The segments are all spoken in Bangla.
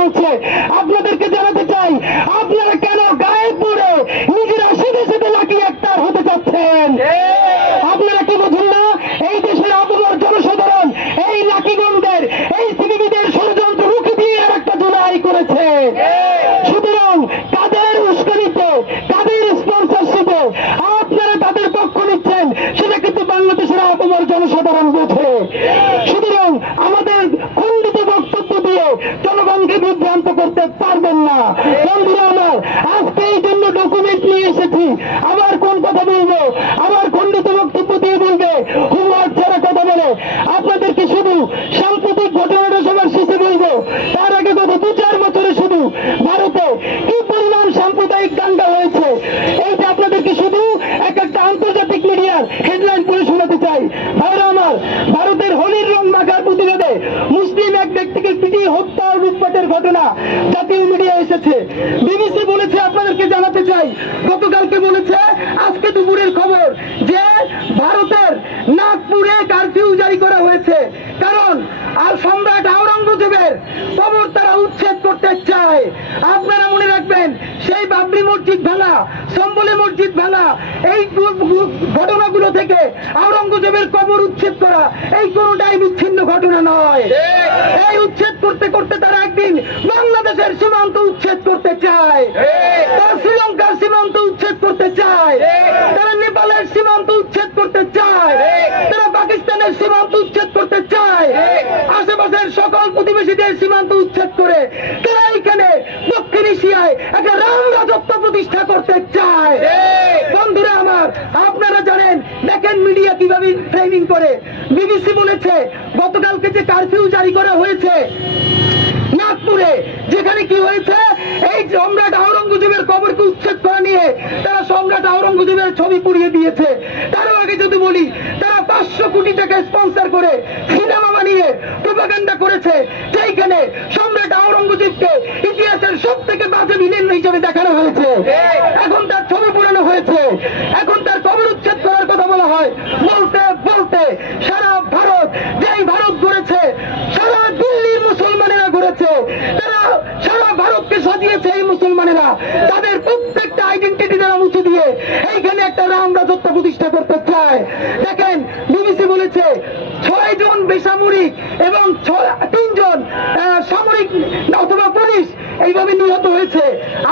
বলছে আপনাদেরকে জানাতে চাই আপনারা কেন গায়ে পড়ে নিজেরা সেদে সেদে লাকি একটার হতে চাচ্ছেন আপনারা কি বুঝুন না এই দেশের আবহাওয়ার জনসাধারণ এই লাকিগঞ্জের এই সিবিবিদের ষড়যন্ত্র রুখে দিয়ে আর একটা জুলাই করেছে সুতরাং কাদের উস্কানিতে কাদের স্পন্সরশিপে আপনারা তাদের পক্ষ নিচ্ছেন সেটা কিন্তু বাংলাদেশের আবহাওয়ার জনসাধারণ বোঝে সুতরাং আমাদের খণ্ডিত বক্তব্য দিয়ে জনগণকে বিভ্রান্ত করতে পারবেন না। বন্ধুরা আমার, আজকে এই জন্য ডকুমেন্ট নিয়ে এসেছি। আবার কোন কথা বলব আবার খণ্ডিত বক্তব্য দিয়ে বলবে হুমার ছাড়া কথা বলে আপনাদেরকে শুধু সাম্প্রতিক ঘটনাটা সবার শেষে বলব তার আগে গত দু চার বছরে শুধু ভারতে কি পরিমাণ সাম্প্রদায়িক দাঙ্গা হয়েছে এইটা আপনাদেরকে শুধু এক একটা আন্তর্জাতিক মিডিয়ার হেডলাইন পড়ে শোনাতে চাই ভাইরা আমার ভারতের হোলির রং মাখার প্রতিবাদে মুসলিম এক ব্যক্তিকে পিটিয়ে হত্যা ও লুটপাটের ঘটনা জাতীয় এসেছে বিবিসি বলেছে আপনাদেরকে জানাতে চাই। গতকালকে বলেছে আজকে দুপুরের খবর যে ভারতের নাগপুরে কারফিউ জারি করা হয়েছে। কারণ আর সম্রাট আওরঙ্গজেবের কবর তারা উচ্ছেদ করতে চায়। আপনারা মনে রাখবেন সেই বাবরি মসজিদ ভাঙা সম্বলি মসজিদ ভাঙা এই ঘটনাগুলো থেকে আওরঙ্গজেবের কবর উচ্ছেদ করা এই কোনটাই বিচ্ছিন্ন ঘটনা নয়। এই উচ্ছেদ করতে করতে করতে চায় বন্ধুরা আমার, আপনারা জানেন দেখেন মিডিয়া কীভাবে ফ্রেমিং করে। বিবিসি বলেছে, গতকালকে যে কারফিউ জারি করা হয়েছে, নাগপুরে, যেখানে কি হয়েছে, এই সম্রাট আওরঙ্গজেবের কবরকে উচ্ছেদ করা নিয়ে তারা সম্রাট আওরঙ্গজেবের ছবি পুড়িয়ে দিয়েছে। তারও আগে যদি বলি, তারা পাঁচশো কোটি টাকা স্পন্সর করে সিনেমা বানিয়ে প্রোপাগান্ডা করেছে যেখানে সম্রাট আওরঙ্গজেবকে ইতিহাসের সব থেকে বাজে ভিলেন হিসেবে দেখানো হয়েছে এখন তার ছবি পুরানো হয়েছে এখন তার কবর উচ্ছেদ করার কথা বলা হয় বলতে বলতে সারা ভারত যেই ভারত গড়েছে সারা দিল্লির মুসলমানেরা গড়েছে তারা সারা ভারতকে সাজিয়েছে এই মুসলমানেরা তাদের প্রত্যেকটা আইডেন্টিটি তারা মুছে দিয়ে এইখানে একটা রাম রাজত্ব প্রতিষ্ঠা করতে চায়। দেখেন, বিবিসি বলেছে ছয় জন বেসামরিক এবং তিনজন সামরিক অথবা পুলিশ এইভাবে নিহত হয়েছে।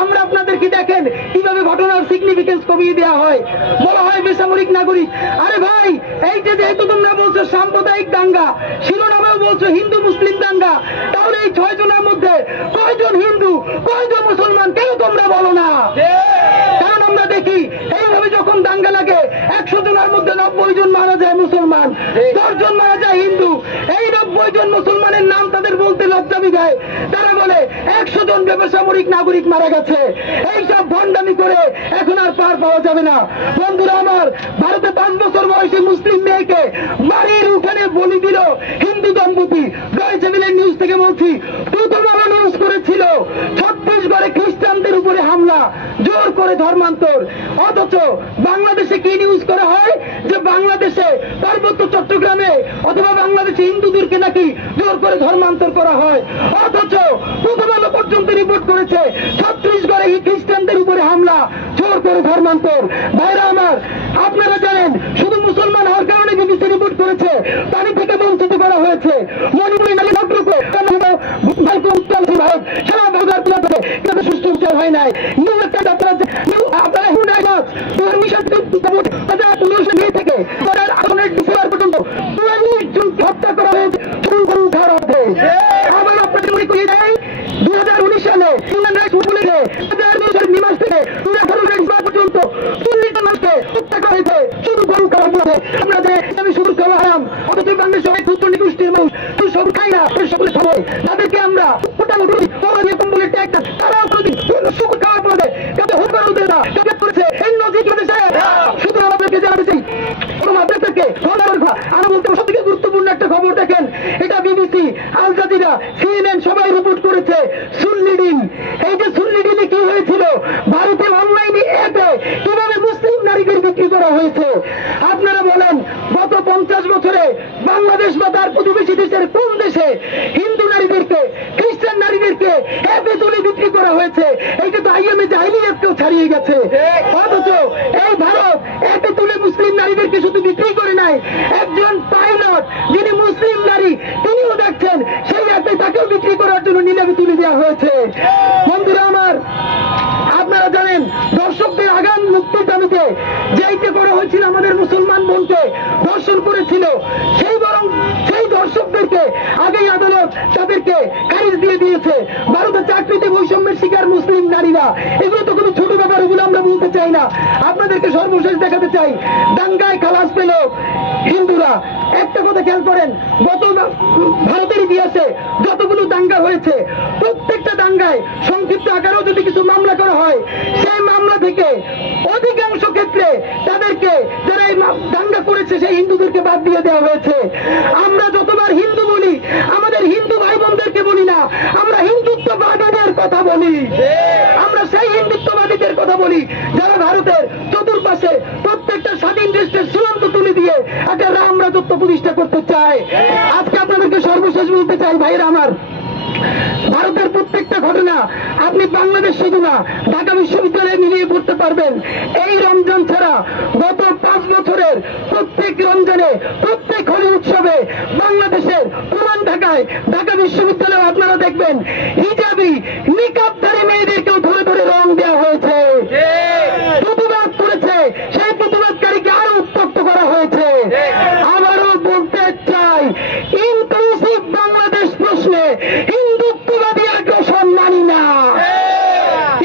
আমরা আপনাদেরকে দেখেন, কীভাবে ঘটনার সিগনিফিকেন্স কমিয়ে দেওয়া হয়। বলা হয় বেসামরিক নাগরিক। আরে ভাই, এই যে যেহেতু তোমরা বলছো সাম্প্রদায়িক দাঙ্গা শিরোনামেও বলছো হিন্দু, মুসলিম, দাঙ্গা? তাহলে এই ছয় জনের মধ্যে কয়জন হিন্দু, কয়জন মুসলমান কেন তোমরা বলো না। কারণ আমরা দেখি, এইভাবে যখন দাঙ্গা লাগে, একশো জনের মধ্যে নব্বই জন মারা যায় মুসলমান, দশ জন মারা যায় হিন্দু, এই নব্বই জন তাদের বলতে লজ্জা বিধায় তারা বলে, একশো জন বেসামরিক নাগরিক মারা গেছে। এইসব ভণ্ডামি করে এখন আর পার পাওয়া যাবে না। বন্ধুরা আমার, ভারতে পাঁচ বছর বয়সী মুসলিম মেয়েকে বাড়ির উঠানে বলি দিল হিন্দু দম্পতি। ডয়চেভিলের নিউজ থেকে বলছি আলো নিউজ করেছিল ছত্তিশগড়ে খ্রিস্টানদের উপরে হামলা, জোর করে ধর্মান্তর। অথচ বাংলাদেশে কি নিউজ করা হয়? যে বাংলাদেশে পার্বত্য চট্টগ্রামে অথবা বাংলাদেশে হিন্দুদেরকে নাকি জোর করে ধর্মান্তর করা হয়। অথচ প্রথম আলো পর্যন্ত রিপোর্ট করেছে, ছত্রিশগড়ে খ্রিস্টানদের উপরে হামলা। করে ধর্মান্তর। ভাইরা আমার, আপনারা জানেন, শুধু মুসলমান হওয়ার কারণে বিবিসি রিপোর্ট করেছে, পানি থেকে বঞ্চিত করা হয়েছে। মণিপুরি নারী ছাত্রকে বিচার হয় নাই। নিউ আপনারা আপনারা নিয়ে থেকে করার আগুনের ডিসেম্বর পর্যন্ত চুয়াল্লিশ জন হত্যা করা হয়েছে চুল ধারাতে আবার আপনাদের মনে করিয়ে দেয় দুই হাজার উনিশ সালে হিউম্যান রাইটস বলে দুই হাজার উনিশ সালের মে মাস থেকে দুই হাজার আঠারো সালের ডিসেম্বর পর্যন্ত চল্লিশ জন মানুষকে হত্যা করা হয়েছে শুধু গরু খারাপ বলে আমরা যে আমি শুধু খাওয়া হারাম অথচ বাংলাদেশ সবাই ক্ষুদ্র নিগোষ্ঠীর মানুষ তুই সব খাই না তুই সকলে খাব তাদেরকে আমরা মোটামুটি যে কম্বলের ট্যাগটা তারাও কোনোদিন শুধু খাওয়া পড়ে কাউকে হুকার উঠে না কাউকে করেছে এই নজির করেছে শুধু আমাদেরকে জানাতে চাই এবং আপনাদেরকে আমরা বলতে সব থেকে গুরুত্বপূর্ণ একটা খবর দেখেন। এটা বিবিসি, আল জাজিরা, সিএনএন সবাই রিপোর্ট করেছে, সুন্নিডিন। এই যে সুন্নিডিনে কি হয়েছিল, ভারতে অনলাইনে অ্যাপে কীভাবে মুসলিম নারীদের বিক্রি করা হয়েছে আপনারা বলেন গত পঞ্চাশ বছরে বাংলাদেশ বা তার প্রতিবেশী দেশের কোন দেশে হিন্দু নারীদেরকে, খ্রিস্টান নারীদের তাদেরকে এপে তুলে বিক্রি করা হয়েছে? এইটা তো আইএমএ জাহিলিয়াতকেও ছাড়িয়ে গেছে। অথচ এই ভারত এপে তুলে মুসলিম নারীদেরকে শুধু বিক্রি করে নাই, একজন পাইলট যিনি মুসলিম নারী, তিনিও দেখছেন সেই অ্যাপে তাকেও বিক্রি করার জন্য নিলামে তুলে দেওয়া হয়েছে। বন্ধুরা আমার, আপনারা জানেন, দর্শকদের আগাম মুক্তির দাবিতে যেইটা করা হয়েছিল আমাদের মুসলমান বোনকে দর্শন করেছিল, সেই দর্শকদেরকে আগেই আদালত তাদেরকে খারিজ দিয়ে দিয়েছে। ভারতের চাকরিতে বৈষম্যের শিকার মুসলিম নারীরা। এগুলো তো বলতে চাই না। আপনাদেরকে সর্বশেষ দেখাতে চাই, দাঙ্গায় খালাস পেল হিন্দুরা। একটা কথা খেয়াল করেন, গত ভারতের ইতিহাসে যতগুলো দাঙ্গা হয়েছে, প্রত্যেকটা দাঙ্গায় সংক্ষিপ্ত আকারেও যদি কিছু মামলা করা হয়, সেই মামলা থেকে অধিকাংশ ক্ষেত্রে তাদেরকে যারা এই দাঙ্গা করেছে, সেই হিন্দুদেরকে বাদ দিয়ে দেওয়া হয়েছে। আমরা যতবার হিন্দু বলি, আমাদের হিন্দু ভাই বোনদেরকে বলি না, আমরা হিন্দুত্ববাদীদের কথা বলি। আমরা সেই হিন্দুত্ববাদীদের কথা বলি, যারা ভারতের চতুর্পাশে প্রত্যেকটা স্বাধীন দেশের সীমান্ত তুলে দিয়ে একটা রাম রাজত্ব প্রতিষ্ঠা করতে চায়, আজকে আপনাদেরকে সর্বশেষ বলতে চাই ভাইরা আমার, ভারতের প্রত্যেকটা ঘটনা আপনি বাংলাদেশ শুধু না, ঢাকা বিশ্ববিদ্যালয়ে মিলিয়ে পড়তে পারবেন। এই রমজান ছাড়া গত পাঁচ বছরের প্রত্যেক রমজানে, প্রত্যেক হোলি উৎসবে বাংলাদেশের পুরান ঢাকায়, ঢাকা বিশ্ববিদ্যালয়ে আপনারা দেখবেন, হিজাবি, নিকাবধারী মেয়েদেরকেও ধরে ধরে রং দেওয়া হয়েছে প্রতিবাদ করেছে সেই প্রতিবাদকারীকে আরও উত্তপ্ত করা হয়েছে আবারও বলতে চাই ইনক্লুসিভ বাংলাদেশ প্রশ্নে হিন্দুত্ববাদী আগ্রাসন মানি না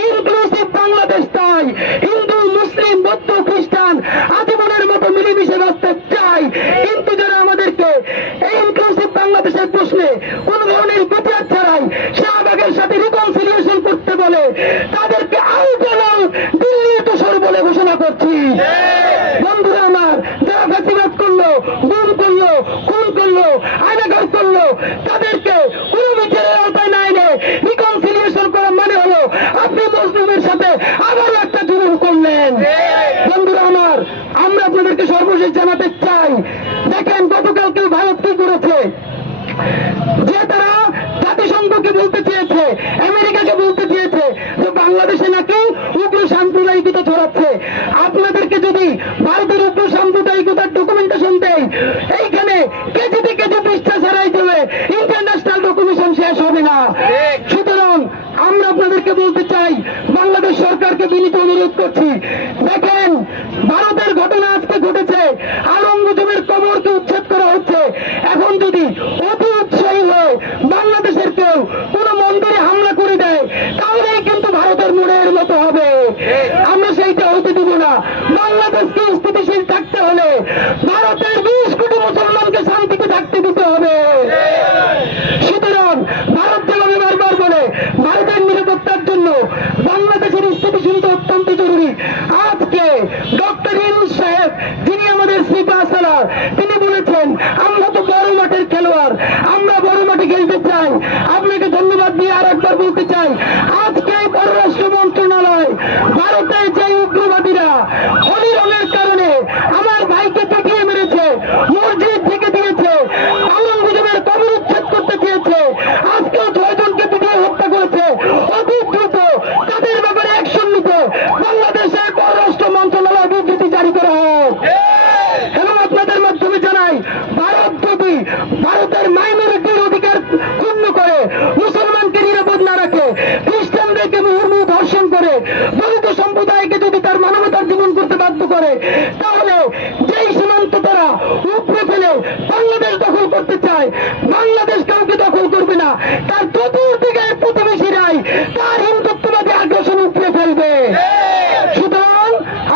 ইনক্লুসিভ বাংলাদেশ তাই হিন্দু মুসলিম বৌদ্ধ খ্রিস্টান আজীবনের মতো মিলেমিশে বাঁচতে চাই কিন্তু যারা আমাদেরকে এই ইনক্লুসিভ বাংলাদেশের প্রশ্নে কোন ধরনের বিচার ছাড়াই শাহবাগের সাথে রিকনসিলিয়েশন করতে বলে তাদেরকে আউট আউট দিল্লির দোষর বলে ঘোষণা করছি বন্ধুরা আমার, যারা ফাঁসিবাদ করল, গুম করল, খুন করল আয়নাঘর করল, তাদেরকে কোনো বিচারের আওতায় না এনে রিকনসিলিয়েশন করা মানে হলো আপনি মুসলিমের সাথে আবারও একটা জুলুম করলেন। বন্ধুরা আমার, আমরা আপনাদেরকে সর্বশেষ জানাতে চাই, দেখেন গতকালকে ভারত কি করেছে? যে তারা জাতিসংঘকে বলতে চেয়েছে, আমেরিকাকে বলতে চেয়েছে যে বাংলাদেশে নাকি উগ্র সাম্প্রদায়িকতা ছড়াচ্ছে আপনাদেরকে যদি ভারতের উগ্র সাম্প্রদায়িকতার ডকুমেন্টেশন দেয় এইখানে কেজিতে কেজি পৃষ্ঠা ছাড়াই দেবে ইন্টারন্যাশনাল ডকুমেন্টেশন শেষ হবে না। সুতরাং আমরা আপনাদেরকে বলতে চাই, বাংলাদেশ সরকারকে বিনীত অনুরোধ করছি, দেখেন, ভারতের ঘটনা আজকে ঘটেছে আলমগজমের কবরকে উচ্ছেদ করা হচ্ছে। এখন যদি অতি উৎসাহী হয়ে বাংলাদেশের কেউ কোন মন্দিরে হামলা করে দেয়, তাহলেই কিন্তু ভারতের মোড়ের মতো হবে। আমরা সেইটা হতে দিব না। বাংলাদেশকে স্থিতিশীল থাকতে হলে ভারতের বিশ কোটি মুসলমানকে শান্তিতে থাকতে দিতে হবে সুতরাং ভারত যেভাবে বারবার বলে ভারতের নিরাপত্তার জন্য বাংলাদেশের স্থিতিশীলতা অত্যন্ত জরুরি আজকে ডক্টর ইউনুস সাহেব যিনি আমাদের সিপা সালার তিনি বলেছেন আমরা তো বড় মাঠের খেলোয়াড় আমরা বড় মাঠে খেলতে চাই আপনাকে ধন্যবাদ দিয়ে আর একবার বলতে চাই আজকে এই পররাষ্ট্র মন্ত্রণালয় ভারতের যে উগ্রবাদীরা হলি রঙের কারণে আমার ভাইকে পিটিয়ে মেরেছে মসজিদ থেকে দিয়েছে আলমগুজবের কবর উচ্ছেদ করতে চেয়েছে আজকেও ছয় জনকে পিটিয়ে হত্যা করেছে অতি দ্রুত তাদের ব্যাপারে অ্যাকশন নিতে বাংলাদেশের পররাষ্ট্র মন্ত্রণালয় বিবৃতি জারি করা হোক এবং আপনাদের মাধ্যমে জানাই ভারত যদি ভারতের মাইনরিটির অধিকার ক্ষুণ্ণ করে মুসলমানকে নিরাপদ না রাখে খ্রিস্টানদেরকে মুহুর্মুহ ধর্ষণ করে দলিত সম্প্রদায়কে যদি তার জীবন করতে বাধ্য করে, তাহলে যেই সীমান্ত তারা উপরে ফেলে বাংলাদেশ দখল করতে চায়, বাংলাদেশ কাউকে দখল করবে না। তার চতুর্দিকে প্রতিবেশীরাই তার হিন্দুত্ববাদী আগ্রাসন উপরে ফেলবে। সুতরাং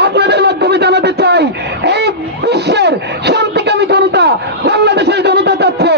আপনাদের মাধ্যমে জানাতে চাই, এই বিশ্বের শান্তিকামী জনতা, বাংলাদেশের জনতা চাচ্ছে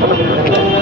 Thank you.